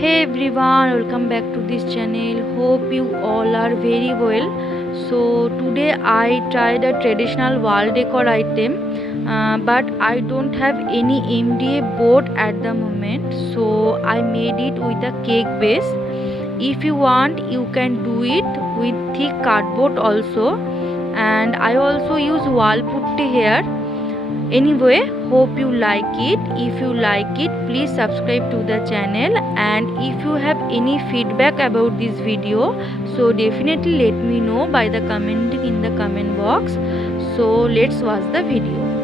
Hey everyone, welcome back to this channel. Hope you all are very well. So today I tried a traditional wall decor item, but I don't have any MDA board at the moment, so I made it with a cake base. If you want, you can do it with thick cardboard also, and I also use wall putty here. Anyway, hope you like it. If you like it, please subscribe to the channel, and if you have any feedback about this video, so definitely let me know by the commenting in the comment box. So let's watch the video.